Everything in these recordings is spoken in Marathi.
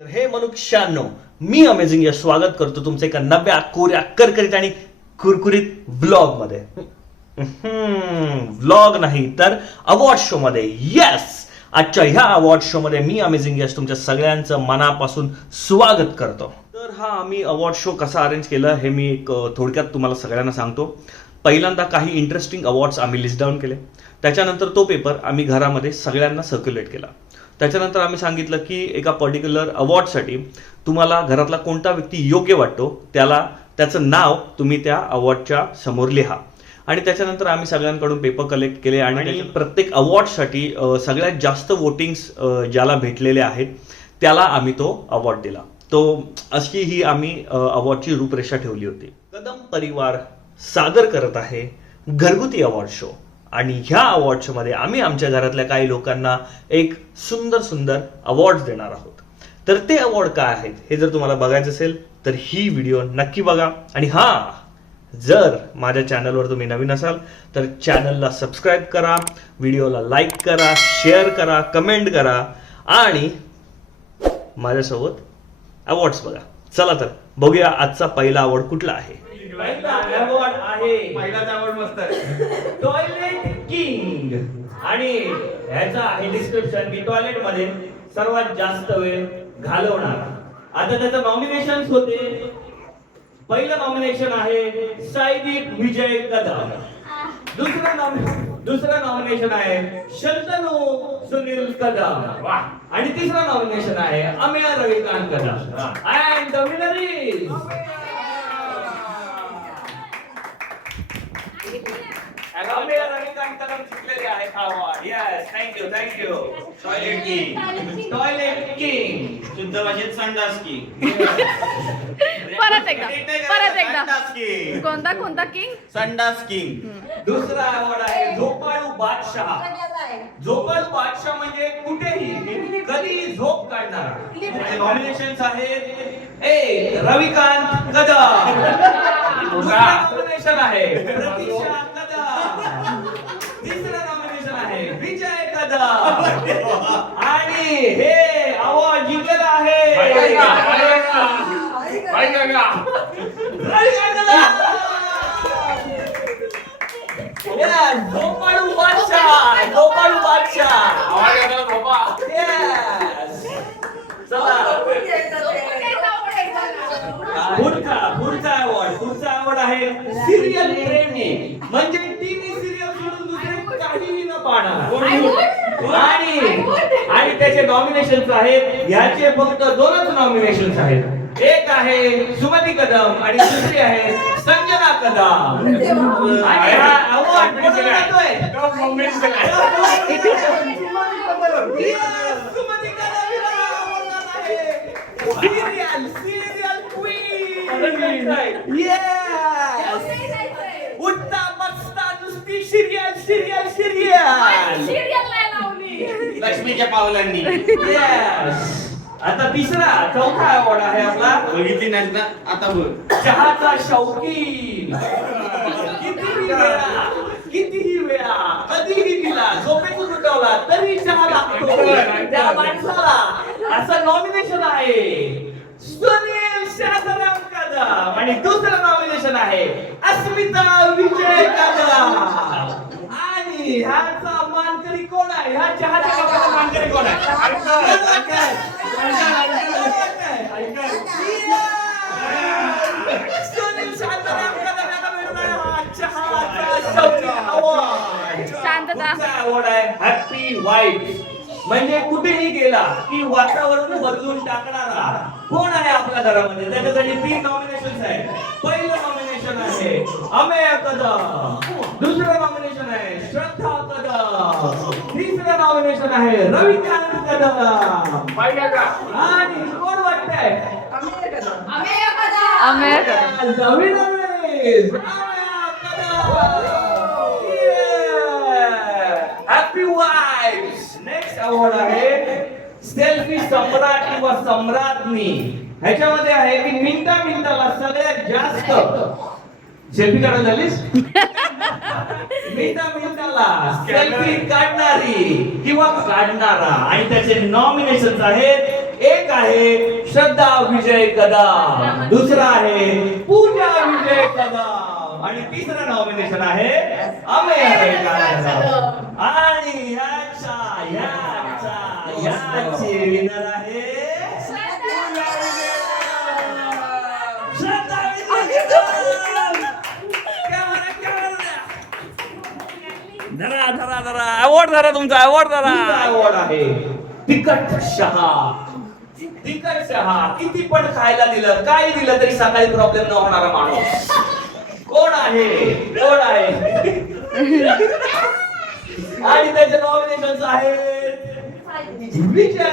तर हे मनुष्यांनो, मी अमेझिंग यश स्वागत करतो तुमचं एका नव्या कोऱ्या करकरीत आणि कुरकुरीत व्लॉग मध्ये. व्लॉग नाही तर अवॉर्ड शो मध्ये. येस, आजच्या ह्या अवॉर्ड शो मध्ये मी अमेझिंग यश तुमच्या सगळ्यांचं मनापासून स्वागत करतो. तर हा आम्ही अवॉर्ड शो कसा अरेंज केला हे मी एक थोडक्यात तुम्हाला सगळ्यांना सांगतो. पहिल्यांदा काही इंटरेस्टिंग अवॉर्ड्स आम्ही लिस्ट डाऊन केले. त्याच्यानंतर तो पेपर आम्ही घरामध्ये सगळ्यांना सर्क्युलेट केला. त्याच्यानंतर आम्ही सांगितलं की एका पर्टिक्युलर अवॉर्डसाठी तुम्हाला घरातला कोणता व्यक्ती योग्य वाटतो त्याचं नाव तुम्ही त्या अवॉर्डच्या समोर लिहा. आणि त्याच्यानंतर आम्ही सगळ्यांकडून पेपर कलेक्ट केले आणि प्रत्येक अवॉर्डसाठी सगळ्यात जास्त वोटिंग्स ज्याला भेटलेले आहेत त्याला आम्ही तो अवॉर्ड दिला. अशी ही आम्ही अवॉर्डची रूपरेषा ठेवली होती. कदम परिवार सादर करत आहे घरगुती अवॉर्ड शो. आणि ह्या अवॉर्ड शो मध्ये आम्ही आमच्या घरातल्या काही लोकांना एक सुंदर सुंदर अवॉर्ड देणार आहोत. तर ते अवॉर्ड काय आहेत हे जर तुम्हाला बघायचं असेल तर ही व्हिडिओ नक्की बघा. आणि जर माझ्या चॅनलवर तुम्ही नवीन असाल तर चॅनलला सबस्क्राईब करा, व्हिडिओला लाईक करा, शेअर करा, कमेंट करा आणि माझ्यासोबत अवॉर्ड्स बघा. चला तर बघूया आजचा पहिला अवॉर्ड कुठला आहे. पहिला अवॉर्ड आहे, पहिलाच अवॉर्ड मस्त आहे, टॉयलेट किंग. आणि ह्याचा आहे डिस्क्रिप्शन की टॉयलेट मध्ये सर्वात जास्त वेळ घालवणार. आता त्याचं नॉमिनेशन्स होते. पहिलं नॉमिनेशन आहे साईदीप विजय कदम. दुसरं नॉमिनेशन आहे शंतनू सुनील कदम. आणि तिसरं नॉमिनेशन आहे Amey Ravikant Kadam. And the winner is Amey Ravikant Kadam जिंकलेले आहेत हा award. Yes, thank you. Toilet king शुद्ध भाषेत संडास की. परत एकदा कोणता किंग? संडास किंग. दुसरा अवॉर्ड आहे झोपाळू बादशाह. झोपाळू बादशाह म्हणजे कुठेही कधी झोप काढणार. नॉमिनेशन्स आहेत एक रविकांत कदम. दुसरा नॉमिनेशन आहे प्रतीक्षा कदम. तिसरं नॉमिनेशन आहे विजय कदम. आणि हे अवॉर्ड जिंकलेलं आहे झोपाळू बादशाह. पुढचा अवॉर्ड आहे सिरियल प्रेमी. म्हणजे टीव्ही सिरियल सोडून दुसरे काहीही न पाहणार. आणि त्याचे नॉमिनेशन्स आहेत. ह्याचे फक्त 2च नॉमिनेशन्स आहेत. एक आहे सुमती कदम आणि दुसरी आहे संजना कदम. आणि हा अवॉर्ड कोणाला जातोय? सुमती कदम हिला award आहे. Serial queen. उठता बसता नुसती सिरियल. लक्ष्मीच्या पावलांनी. आता चौथा अवॉर्ड आहे आपला. बघितली नाही ना आता बघ. चहाचा शौकीन. कितीही वेळा कधीही दिला झोपेतून उठवला तरी चहा लागतो त्या माणसाला. असं नॉमिनेशन आहे सुनील शांताराम कदम. आणि दुसरं नॉमिनेशन आहे अस्मिता विजय कदम. आणि ह्याचा मानकरी कोण आहे? ह्या चहाच्या कपाचा मानकरी कोण आहे? सुनील शांताराम कदम याला मिळणार हा चहाचा शौकीन अवॉर्ड. शांतता. अवॉर्ड आहे हॅपी वाईब्स. म्हणजे कुठेही गेला की वातावरण बदलून टाकणारा कोण आहे आपल्या घरामध्ये? त्याच्यासाठी 3 नॉमिनेशन्स आहेत. पहिलं नॉमिनेशन आहे अमेय कदम. दुसरं नॉमिनेशन आहे श्रद्धा कदम. तिसरं नॉमिनेशन आहे रविकांत कदम. आणि कोण वाटतंय? Amey Kadam. Happy vibes. Next award आहे सेल्फी सम्राट किंवा सम्राज्ञी. ह्याच्यामध्ये आहे की मिनिटाला सगळ्यात जास्त सेल्फी काढून झालीस मिनिटाला सेल्फी काढणारी किंवा काढणारा आणि त्याचे नॉमिनेशन आहेत. एक आहे श्रद्धा विजय कदम, दुसरा आहे पूजा विजय कदम आणि तिसरं नॉमिनेशन आहे अमेय कदम. आणि याचे विनर आहे श्रद्धा विजय कदम. धरा अवॉर्ड धरा, तुमचा अवॉर्ड धरा. अवॉर्ड आहे तिखट शहा. तिखट शहा किती पण खायला दिलं, काय दिलं तरी सकाळी प्रॉब्लेम न होणारा माणूस कोण आहे? कोण आहे? आणि त्याचे नॉमिनेशन आहेत विजय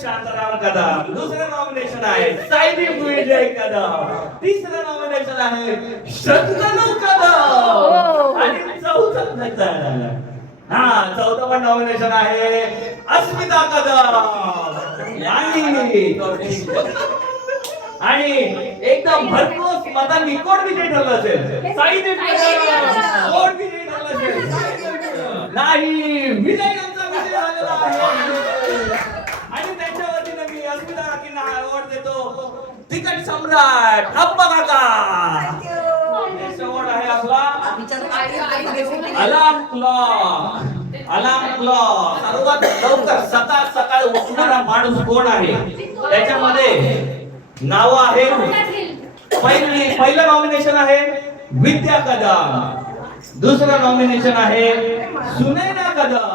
शांताराम कदम, दुसरं नॉमिनेशन आहे साईदीप विजय कदम, तिसरं नॉमिनेशन आहे शंतनू कदम आणि चौथं पण नॉमिनेशन आहे अस्मिता कदम. आणि एकदम भरपूर मतांनी कोण विजय ठरलं असेल? साईदीप कदम. कोण विजय ठरलं असेल? नाही, विजय यांचा विजय झालेला आहे. आणि त्यांच्या वतीने मी अस्मिता काकींना अवॉर्ड देतो. तिकट सम्राट अप्पा काका. नेक्स्ट अवॉर्ड आहे आपला अलार्म क्लॉक. अलार्म क्लॉक सर्वात लवकर सकाळ सकाळ उठणारा माणूस कोण आहे? त्याच्यामध्ये नाव आहे. पहिलं नॉमिनेशन आहे विद्या कदम, दुसरं नॉमिनेशन आहे सुनैना कदम,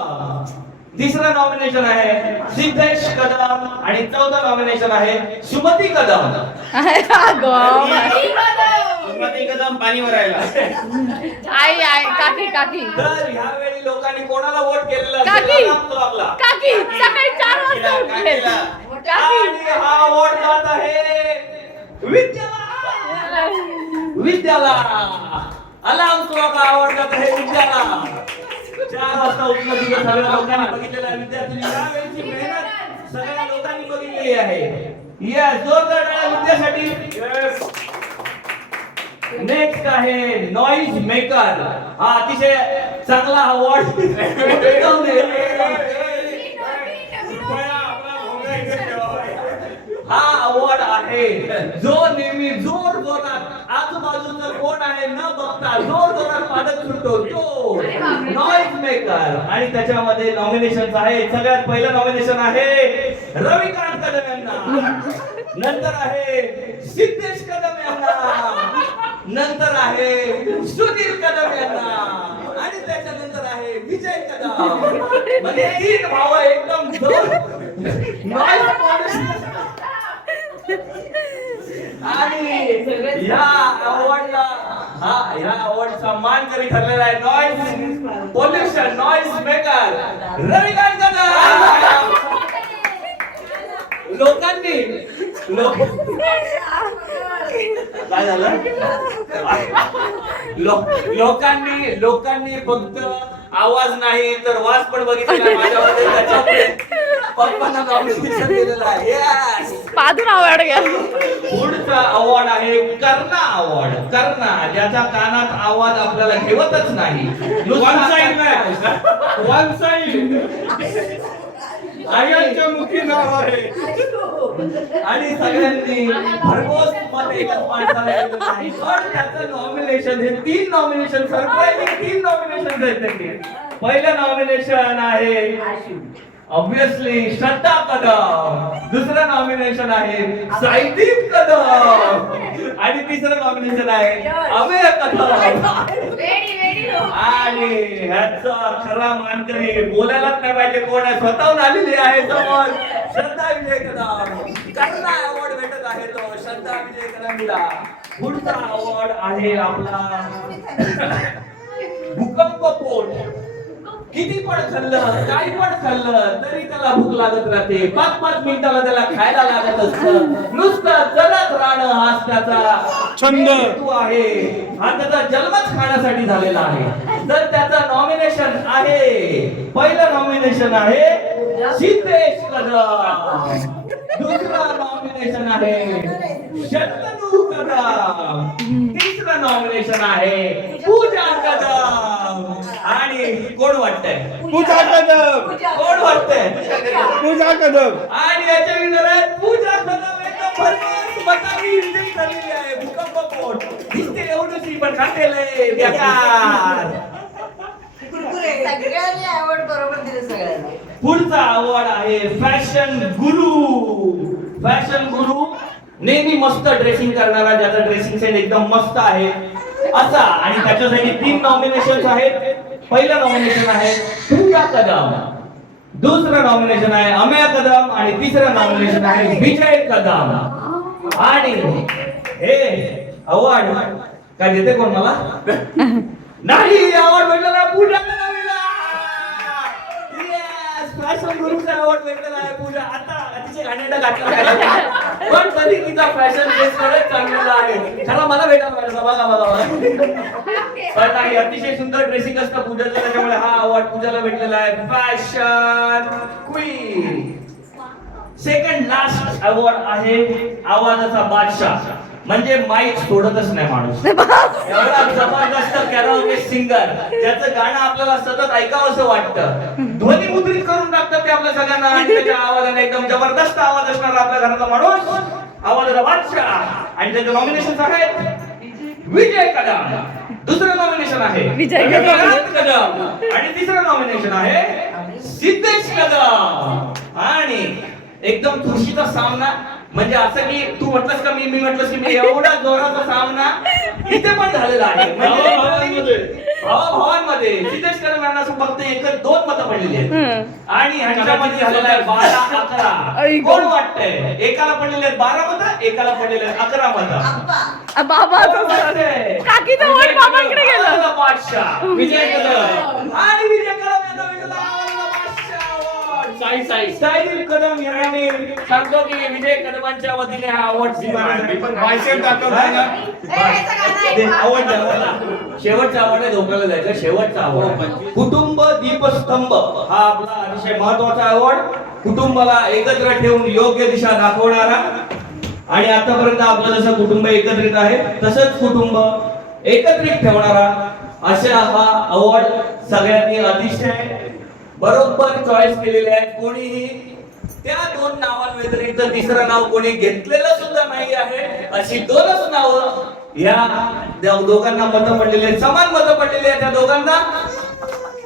तिसरं नॉमिनेशन आहे सिद्धेश कदम आणि चौथं नॉमिनेशन आहे सुमती कदम. सुमती कदम पाणी भरायला. आई आई काकी काकी तर ह्यावेळी लोकांनी कोणाला वोट केलेला काकी अलार्म क्लॉकला? काकी सकाळी 4 वाजता उठले काकी. आणि हा वोट जात आहे विद्याला. विद्याला अलार्म क्लॉक आवडतात आहे विद्याला. 4 वाजता उठलं दिवस सगळ्या लोकांनी बघितलेलं आहे. विद्यार्थी यावेळीची मेहनत सगळ्या लोकांनी बघितलेली आहे. यस, जोरदार टाळ्या विद्यासाठी. नेक्स्ट आहे नॉइज मेकर. हा अतिशय चांगला अवॉर्ड. हा अवॉर्ड आहे जो नेहमी जोर जोरात आजूबाजूचं कोण आहे न बघता जोर जोरात पादक सुटतो तो नॉइज मेकर. आणि त्याच्यामध्ये नॉमिनेशन आहे. सगळ्यात पहिलं नॉमिनेशन आहे रविकांत कदम यांना, नंतर आहे सिद्धेश कदम यांना, नंतर आहे सुधीर कदम यांना आणि त्याच्यानंतर आहे विजय कदम. म्हणजे 3 भाव एकदम आणि या अवॉर्डचा मानकरी ठरलेला आहे noise pollution noise maker Ravikant Kadam. काय झालं? लोकांनी फक्त आवाज नाही तर वास पण बघितलेला माझ्यामध्ये. त्याच्यामुळे पप्पांना नॉमिनेशन दिलेलं आहे. Yes. पादून अवॉर्ड घ्या. पुढचा अवॉर्ड आहे कर्णा अवॉर्ड. कर्णा ज्याच्या कानात आवाज आपल्याला ठेवतच नाही. वन साइड आयांच्या मुखी नाव आहे. आणि सगळ्यांनी भरघोस मत एकच माणसाला दिलेलं आहे. पण त्याचं नॉमिनेशन हे 3 नॉमिनेशन सरप्राइजिंग 3 नॉमिनेशन आहेत त्यांनी. पहिलं नॉमिनेशन आहे ऑब्विसली श्रद्धा कदम, दुसरं नॉमिनेशन आहे साईदीप कदम आणि तिसरं नॉमिनेशन आहे अमेय कदम. आणि ह्याचा खरा मानकरी बोलायलाच नाही पाहिजे कोण आहे, स्वतःहून आलेली आहे समोर श्रद्धा विजय कदम. कर्णा अवॉर्ड भेटत आहे तो श्रद्धा विजय कदमला. पुढचा अवॉर्ड आहे आपला भूकंप पोट. किती पण खाल्लं काही पण खाल्लं तरी त्याला भूक लागत राहते. 5-5 मिनिटाला त्याला खायला लागत असतं. नुसतं चलत राहणं हाच त्याचा छंद आहे. हा त्याचा जन्मच खाण्यासाठी झालेला आहे. तर त्याचं नॉमिनेशन आहे. पहिलं नॉमिनेशन आहे सिद्धेश कदम, दुसरं नॉमिनेशन आहे शंतनू कदम, तिसरं नॉमिनेशन आहे पूजा कदम कोण वाटतंय पूजा कदम कोण वाटतंय पूजा कदम आणि याच्या विरोधात पूजा कदम एकदम भरपूर मतांनी विजयी झालेली आहे. भूकंप पोट दिसते एवढीशी पण खातेल आहे बेकार. सगळ्यांनी आवड बरोबर दिले सगळ्यांना. पुढचा अवॉर्ड आहे फॅशन गुरु. फॅशन गुरु नेहमी मस्त ड्रेसिंग करणारा, ज्याचा ड्रेसिंग सेन्स एकदम मस्त आहे असा, आणि त्याच्यासाठी 3 नॉमिनेशन आहेत. पहिलं नॉमिनेशन आहे पूजा कदम, दुसरं नॉमिनेशन आहे अमेय कदम आणि तिसरं नॉमिनेशन आहे विजय कदम. आणि हे अवॉर्ड काय देते कोण मला? नाही, अवॉर्ड भेटलेला आहे पूजा कदमला. येस, फॅशन गुरुचा अवॉर्ड भेटलेला आहे पूजा. आता अतिशय घाणेरडा घातला पण तरी तिचा फॅशन सेन्स खरंच चांगलेला आहे. चला मला भेटायला पाहिजे, बघा. पण नाही, अतिशय सुंदर ड्रेसिंग असतं पूजाचं, त्याच्यामुळे हा अवॉर्ड पूजाला भेटलेला आहे fashion queen. Second last award आहे आवाजाचा बादशाह, म्हणजे माईक सोडतच नाही माणूस. एवढा जबरदस्त कॅराओके सिंगर, ज्याचं गाणं आपल्याला सतत ऐकावं असं वाटतं. ध्वनिमुद्रित करून टाकतात ते आपल्या सगळ्यांना, आणि त्याच्या आवाजाने एकदम जबरदस्त आवाज असणारा आपल्या घरातला माणूस, आवाजाचा बादशाह. आणि त्याचे नॉमिनेशन आहेत विजय कदम, दुसरं नॉमिनेशन आहे विजय कदम, आणि तिसरं नॉमिनेशन आहे सिद्धेश कदम. आणि एकदम खुशीचा सामना, म्हणजे असं की तू म्हटलंस का मी म्हटलंस की मी, एवढा जोराचा सामना इथे पण झालेला आहे. भावांमध्ये सिद्धेश कदम यांना फक्त 1-2 मतं पडलेली आहेत, आणि ह्यांच्यामध्ये झालेला आहे 12-11. कोण वाटतंय? एकाला पडलेले आहेत 12 मतं, एकाला पडलेले आहेत 11 मतं. बाबा काकीचं वोट बाबांकडे गेलं. बादशाह विजय कदम, आणि विजय कदम यांना भेटला आवाजाचा बादशाह अवॉर्ड. साहिल कदम यांनी सांगतो की विजय कदमांच्या वतीने हा अवॉर्ड बायसेप दाखवताय ना. शेवटचा अवॉर्ड आहे, धोक्याला जायचं. शेवटचा अवॉर्ड कुटुंब दीपस्तंभ, हा आपला अतिशय महत्वाचा अवॉर्ड. कुटुंबाला एकत्र ठेवून योग्य दिशा दाखवणारा, आणि आतापर्यंत आपलं जसं कुटुंब एकत्रित आहे तसंच कुटुंब एकत्रित ठेवणारा, अशा हा अवॉर्ड सगळ्यांनी अतिशय बरोबर चॉईस केलेले आहेत. कोणीही त्या 2 नावांव्यतिरिक्त तिसरं नाव कोणी घेतलेलं सुद्धा नाही आहे. अशी 2च नावं या दोघांना मतं पडलेली आहेत, समान मतं पडलेली आहेत त्या दोघांना.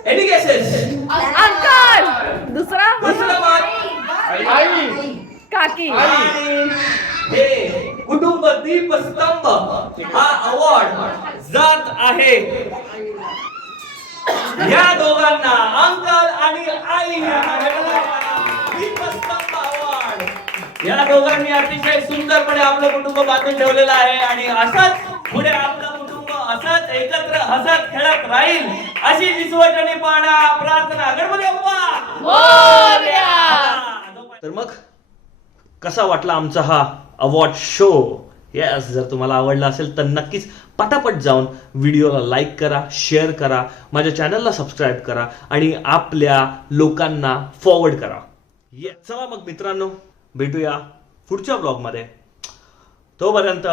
Any guesses? अंकल दुसरा दुसरं मत आई काकी. आणि हे कुटुंब दीपस्तंभ हा अवॉर्ड जात आहे या दोघांना, अंकल आणि आई यांना भेटला दीपस्तंभ अवॉर्ड. या दोघांनी अतिशय सुंदरपणे आपलं कुटुंब बांधून ठेवलेलं आहे, आणि असंच पुढे आपलं कुटुंब असंच एकत्र हसत खेळत राहील अशी विश्वासाने पाहणा प्रार्थना. गणपती बाप्पा मोरया. तर मग कसा वाटला आमचा हा अवॉर्ड शो? येस, जर तुम्हाला आवडला असेल तर नक्कीच पटापट जाऊन व्हिडिओला लाईक करा, शेअर करा, माझ्या चॅनलला सबस्क्राईब करा, आणि आपल्या लोकांना फॉरवर्ड करा. चला मग मित्रांनो, भेटूया पुढच्या ब्लॉगमध्ये. तोपर्यंत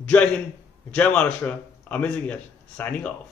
जय हिंद, जय महाराष्ट्र. अमेझिंग यश सायनिंग ऑफ.